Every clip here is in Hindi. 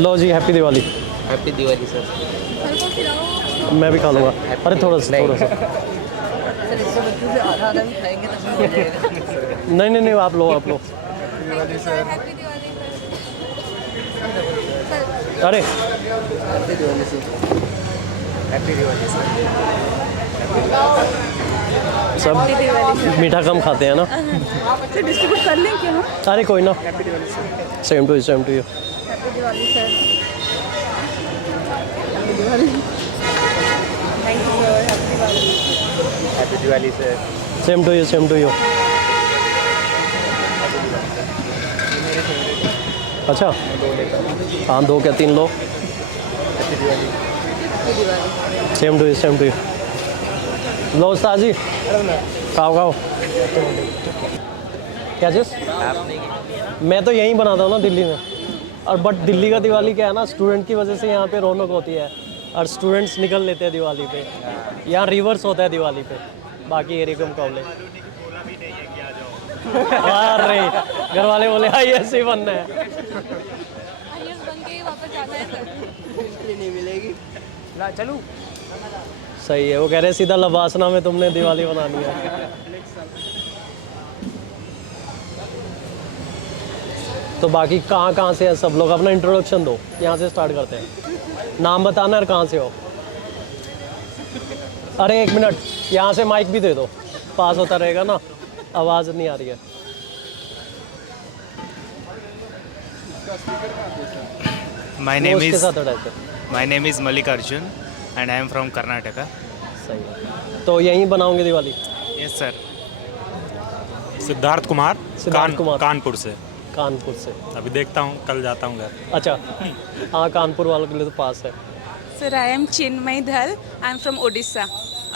लो जी, happy Diwali. Happy Diwali sir. मैं भी खा लूँगा। अरे थोड़ा सा नहीं। सर इससे बच्चों से आधा आधा भी खाएंगे तो हो जाएगा। नहीं नहीं नहीं, आप लो आप लो। अरे happy Diwali sir. Happy Diwali sir. सब मीठा कम खाते हैं ना। सर डिस्ट्रीब्यूट कर लें क्या हम? अरे कोई ना। Happy Diwali sir. Same to you, same to you. Happy Diwali sir. Happy Diwali. Thank you sir. Happy Diwali. Happy Diwali sir. Same to you, same to you. अच्छा हाँ, 2 क्या 3 लो। Happy Diwali. Same to you, same to you. लो उस्ताद जी, खाओ खाओ। क्या चीज़? मैं तो यहीं बनाता हूँ ना दिल्ली में। और बट दिल्ली का दिवाली क्या है ना, स्टूडेंट की वजह से यहाँ पे रौनक होती है और स्टूडेंट्स निकल लेते हैं दिवाली पे। यहाँ रिवर्स होता है दिवाली पे बाकी एरिया के मुकाबले। अरे घर वाले बोले हाँ ऐसे ही बनना है। नहीं मिलेगी। ला चलूं। सही है, वो कह रहे सीधा लबासना में तुमने दिवाली बनानी है। तो बाकी कहाँ कहाँ से है सब लोग? अपना इंट्रोडक्शन दो, यहाँ से स्टार्ट करते हैं। नाम बताना और कहाँ से हो। अरे 1 मिनट, यहाँ से माइक भी दे दो, पास होता रहेगा ना, आवाज़ नहीं आ रही है। My वो name उसके is साथ अटैच है। my name is Mallikarjun and I am from Karnataka. सही है, तो यहीं बनाओगे दिवाली? Yes sir. सिद्धार्थ कुमार, सिद्धार्थ कुमार। कानपुर से। कानपुर से। अभी देखता हूँ, कल जाता हूँ घर। अच्छा हाँ, कानपुर वालों के लिए तो पास है। सर आई एम चिन्मय धल। आई एम फ्रॉम ओडिशा।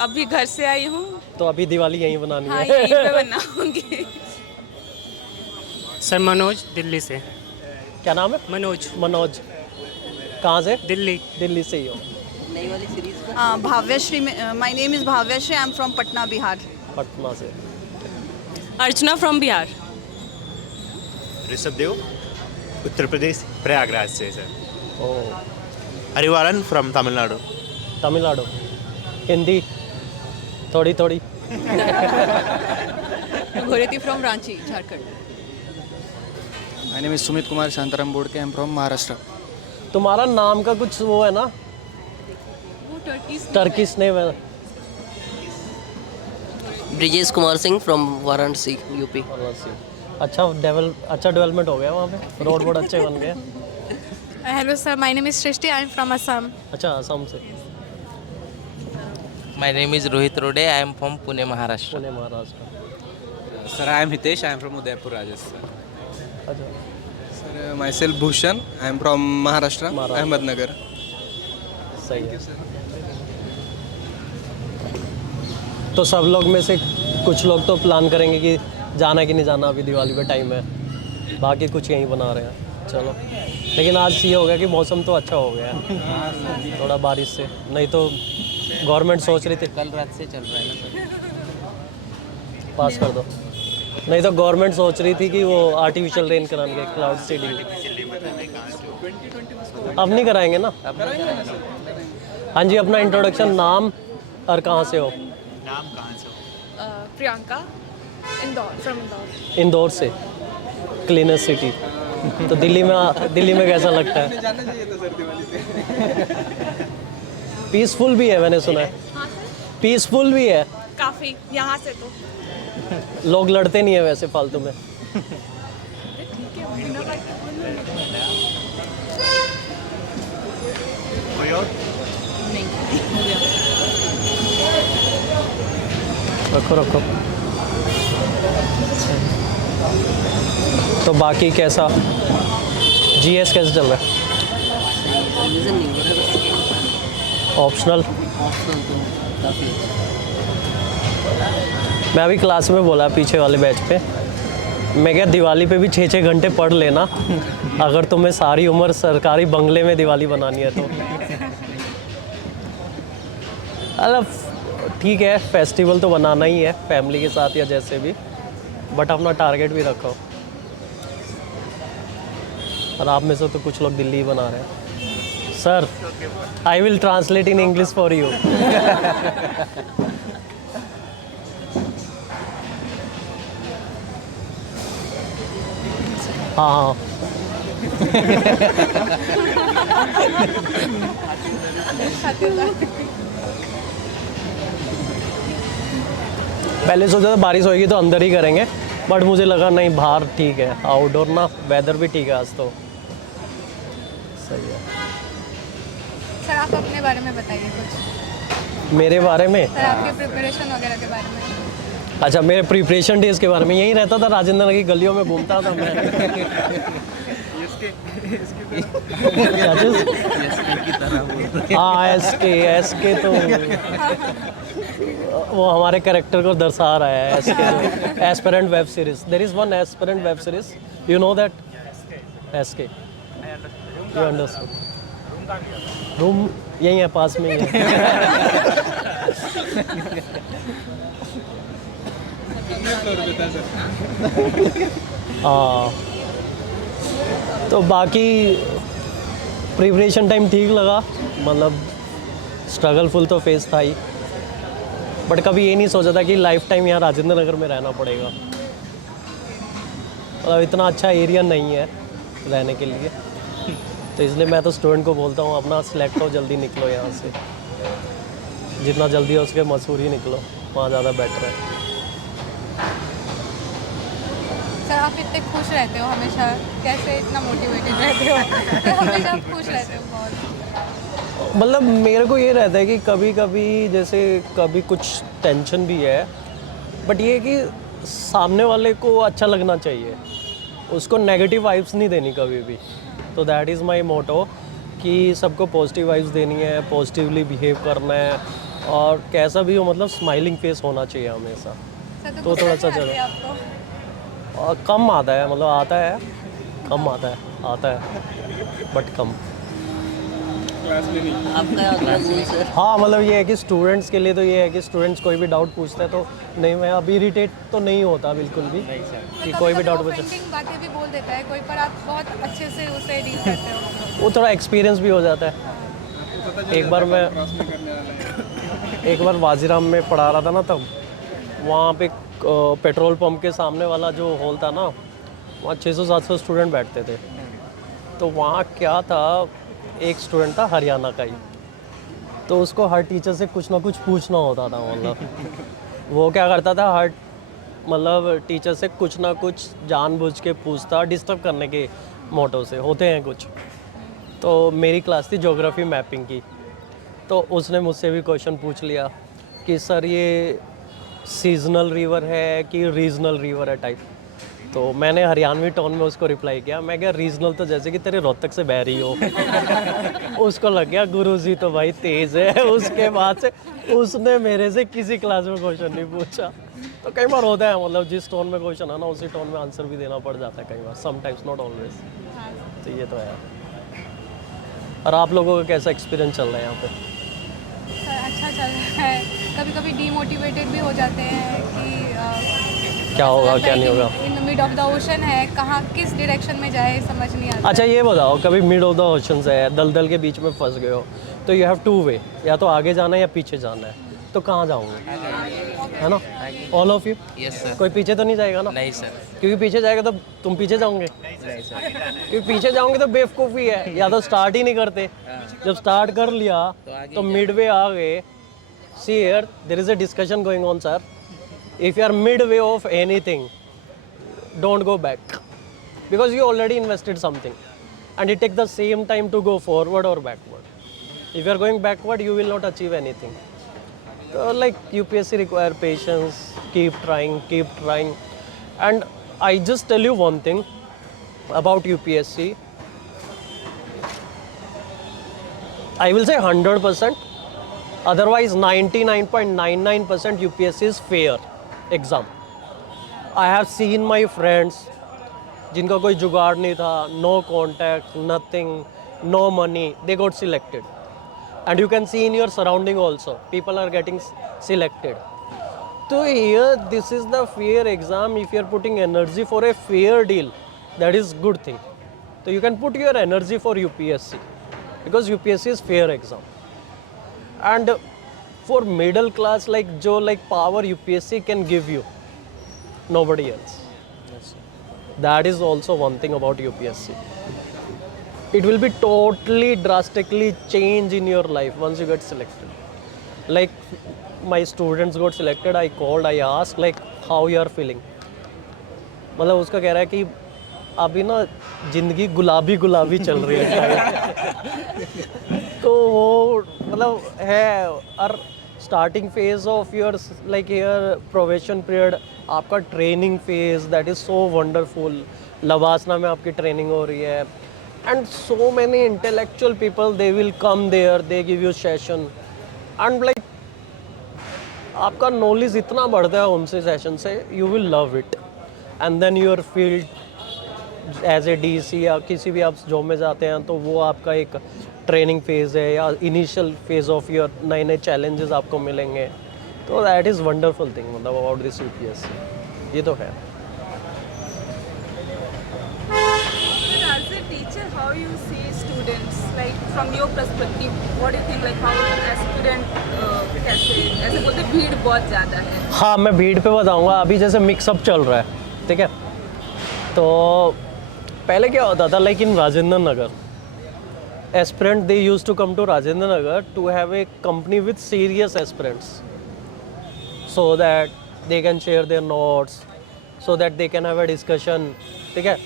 अभी घर से आई हूँ। तो अभी दिवाली यहीं बनानी हाँ, है। यहीं पे बनाऊंगी। सर मनोज, दिल्ली से। क्या नाम है? मनोज, मनोज। कहाँ से? दिल्ली। दिल्ली से ही हो? नई वाली सीरीज का। Bhavyashree. My name is Bhavyashree. I am from Patna, Bihar. Patna से। अर्चना फ्रॉम बिहार। ऋषभ देव, उत्तर प्रदेश, प्रयागराज से sir. O Harivaran from Tamil Nadu. Tamil Nadu. Hindi थोड़ी थोड़ी। Ghoreti from Ranchi, Jharkhand. My name is Sumit Kumar Shantaram Bodke. I am from Maharashtra. तुम्हारा नाम का कुछ वो है ना, वो टर्किश नेम है। Brijesh Kumar Singh from Varanasi UP. अच्छा डेवलपमेंट हो गया वहाँ पे, रोड वोड अच्छे बन गए। Hello sir, my name is Srishti. I am from Assam. अच्छा असम से। माय नेम इज रोहित रोडे। आई am from Pune Maharashtra. Pune Maharashtra. Sir I am Hitesh. I am from Udaipur Rajasthan. अच्छा Sir, myself Bhushan. I am from Maharashtra, Ahmednagar. सही है। तो सब लोग में से कुछ लोग तो प्लान करेंगे कि जाना कि नहीं जाना, अभी दिवाली पे टाइम है, बाकी कुछ यहीं बना रहे हैं। चलो, लेकिन आज ये हो गया कि मौसम तो अच्छा हो गया है थोड़ा बारिश से, नहीं तो गवर्नमेंट सोच रही थी। कल रात से चल रहा है ना सर। पास कर दो, नहीं तो गवर्नमेंट सोच रही थी कि वो आर्टिफिशियल रेन कराएंगे, क्लाउड सीडिंग। अब नहीं कराएंगे ना। हाँ जी, अपना इंट्रोडक्शन, नाम और कहाँ से हो? नाम कहाँ से हो? प्रियंका, इंदौर, फ्रॉम इंदौर। इंदौर से, क्लीनेस्ट सिटी। तो दिल्ली में कैसा लगता है? पीसफुल भी है, मैंने सुना है। पीसफुल भी है काफ़ी, यहाँ से तो लोग लड़ते नहीं है वैसे फालतू में। कोई और? रखो रखो। तो बाकी कैसा, जीएस कैसे चल रहा है? रिवीजन नहीं हो रहा है ऑप्शनल। बस। ऑप्शनल तो काफ़ी अच्छा। मैं अभी क्लास में बोला पीछे वाले बैच पे, मैं क्या दिवाली पे भी 6-6 घंटे पढ़ लेना अगर तुम्हें सारी उम्र सरकारी बंगले में दिवाली बनानी है तो। मतलब ठीक है, फेस्टिवल तो बनाना ही है फैमिली के साथ या जैसे भी, बट अपना टारगेट भी रखो। और आप में से तो कुछ लोग दिल्ली ही बना रहे हैं। Sir, I will translate in English for you. हाँ। पहले सोचा था बारिश होगी तो अंदर ही करेंगे, बट मुझे लगा नहीं बाहर ठीक है, आउटडोर ना वेदर भी ठीक है आज तो सही है। सर आप अपने बारे में बताइए कुछ, मेरे बारे में, सर आपके प्रिपरेशन वगैरह के बारे में। अच्छा मेरे प्रिपरेशन डेज के बारे में, यहीं रहता था राजेंद्र नगर की गलियों में घूमता था मैं। हाँ एसके तो वो हमारे कैरेक्टर को दर्शा रहा है। SK aspirant web series, there is one aspirant web series, you know that SK, you understand. Room यहीं है, पास में ही है। हाँ तो बाकी प्रिपरेशन टाइम ठीक लगा, मतलब स्ट्रगलफुल तो फेस था ही, बट कभी ये नहीं सोचा था कि लाइफ टाइम यहाँ राजेंद्र नगर में रहना पड़ेगा। मतलब इतना अच्छा एरिया नहीं है रहने के लिए, तो इसलिए मैं तो स्टूडेंट को बोलता हूँ अपना सिलेक्ट हो, जल्दी निकलो यहाँ से, जितना जल्दी हो उसके मसूरी निकलो, वहाँ ज़्यादा बेटर है। सर आप इतने खुश रहते हो हमेशा, कैसे इतना मोटिवेटेड रहते हो? तो हमेशा खुश रहते हो बहुत। मतलब मेरे को ये रहता है कि कभी कभी जैसे कभी कुछ टेंशन भी है, बट ये कि सामने वाले को अच्छा लगना चाहिए, उसको नेगेटिव वाइब्स नहीं देनी कभी भी। तो दैट इज़ माय मोटो कि सबको पॉजिटिव वाइब्स देनी है, पॉजिटिवली बिहेव करना है, और कैसा भी हो मतलब स्माइलिंग फेस होना चाहिए हमेशा। सर तो थोड़ा सा गुस्सा नहीं आती आपको? और कम आता है, मतलब आता है, कम आता है बट कम। हाँ मतलब ये है कि स्टूडेंट्स के लिए तो ये है कि स्टूडेंट्स कोई भी डाउट पूछते हैं तो नहीं, मैं अभी इरिटेट तो नहीं होता बिल्कुल भी कि कोई भी डाउट पूछे। ऑफेंडिंग बातें भी बोल देता है कोई, पर आप बहुत अच्छे से उसे डील करते हो। वो थोड़ा एक्सपीरियंस भी हो जाता है। एक बार वाजीराम में पढ़ा रहा था ना, तब वहाँ पे पेट्रोल पंप के सामने वाला जो हॉल था ना, वहाँ 600-700 स्टूडेंट बैठते थे। तो वहाँ क्या था, एक स्टूडेंट था हरियाणा का ही, तो उसको हर टीचर से कुछ ना कुछ पूछना होता था। मतलब वो क्या करता था, हर मतलब टीचर से कुछ ना कुछ जानबूझ के पूछता, डिस्टर्ब करने के मोटो से, होते हैं कुछ। तो मेरी क्लास थी ज्योग्राफी मैपिंग की, तो उसने मुझसे भी क्वेश्चन पूछ लिया कि सर ये सीजनल रिवर है कि रीजनल रिवर है टाइप। तो मैंने हरियाणवी टोन में उसको रिप्लाई किया, मैं क्या रीजनल तो जैसे कि तेरे रोहतक से बह रही हो। उसको लग गया गुरुजी तो भाई तेज़ है। उसके बाद से उसने मेरे से किसी क्लास में क्वेश्चन नहीं पूछा। तो कई बार होता है, मतलब जिस टोन में क्वेश्चन है ना उसी टोन में आंसर भी देना पड़ जाता है कई बार, समटाइम्स नॉट ऑलवेज। तो ये तो है। और आप लोगों का कैसा एक्सपीरियंस चल रहा है यहाँ पे? सर अच्छा चल रहा है, कभी कभी डीमोटिवेटेड भी हो जाते हैं कि क्या होगा क्या नहीं होगा। In mid of the ocean है, कहाँ किस डायरेक्शन में जाए समझ नहीं आता। अच्छा ये बताओ, कभी मिड ऑफ द ओशन है, दलदल के बीच में फंस गए हो, तो यू हैव टू वे, या तो आगे जाना है या पीछे जाना है, तो कहाँ जाओगे? है ना, all of you? Yes sir. कोई पीछे तो नहीं जाएगा ना? नहीं सर। क्योंकि पीछे जाएगा तो तुम पीछे जाओगे, नहीं सर। क्योंकि पीछे जाओगे तो बेवकूफ़ी है, या तो स्टार्ट ही नहीं करते। जब स्टार्ट कर लिया तो मिडवे आ गए। See here there is a discussion going on sir, if you are midway of anything, don't go back, because you already invested something and it takes the same time to go forward or backward. If you are going backward, you will not achieve anything. So like UPSC require patience, keep trying. And I just tell you one thing about UPSC, I will say 100%, otherwise 99.99% UPSC is fair exam. I have seen my friends जिनका कोई जुगाड़ नहीं था, no contact, nothing, no money, they got selected. And you can see in your surrounding also, people are getting selected. तो here this is the fair exam. If you are putting energy for a fair deal, that is good thing. तो you can put your energy for UPSC because UPSC is fair exam and for middle class like जो like power UPSC can give you nobody else. That is also one thing about UPSC. It will be totally drastically change in your life once you get selected. Like my students got selected, I called, I asked like how you are feeling. मतलब उसका कह रहा है कि अभी ना जिंदगी गुलाबी गुलाबी चल रही है तो वो मतलब है और starting phase of your like your probation period आपका training phase that is so wonderful LBSNAA में आपकी ट्रेनिंग हो रही है and so many intellectual people they will come there they give you session and like आपका नॉलेज इतना बढ़ता है उनसे सेशन से you will love it and then your field as a DC या किसी भी आप जॉब में जाते हैं तो वो आपका एक ट्रेनिंग फेज़ है या इनिशियल फेज़ ऑफ योर नए नए चैलेंजेस आपको मिलेंगे तो दैट इज़ वंडरफुल थिंग मतलब अबाउट दिस यूपीएससी ये तो है As a teacher, how you see students, like from your perspective, what do you think, like how aspirant कैसे ऐसे बोलते भीड़ बहुत ज़्यादा है. हाँ मैं भीड़ पे बताऊँगा अभी जैसे मिक्सअप चल रहा है ठीक है तो पहले क्या होता था like in Rajendra Nagar aspirant they used to come to Rajendra Nagar to have a company with serious aspirants so that they can share their notes so that they can have a discussion ठीक है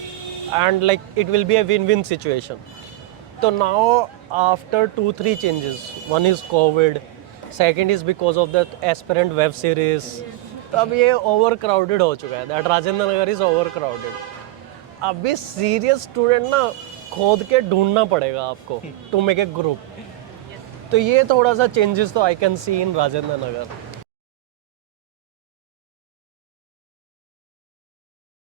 and like it will be a win-win situation so now after 2-3 changes one is COVID second is because of that aspirant web series तब ये overcrowded हो चुका है that Rajendra Nagar is overcrowded अभी serious student ना खोद के ढूंढना पड़ेगा आपको टू मेक ए ग्रुप तो ये थोड़ा सा चेंजेस तो I can see in Rajendra Nagar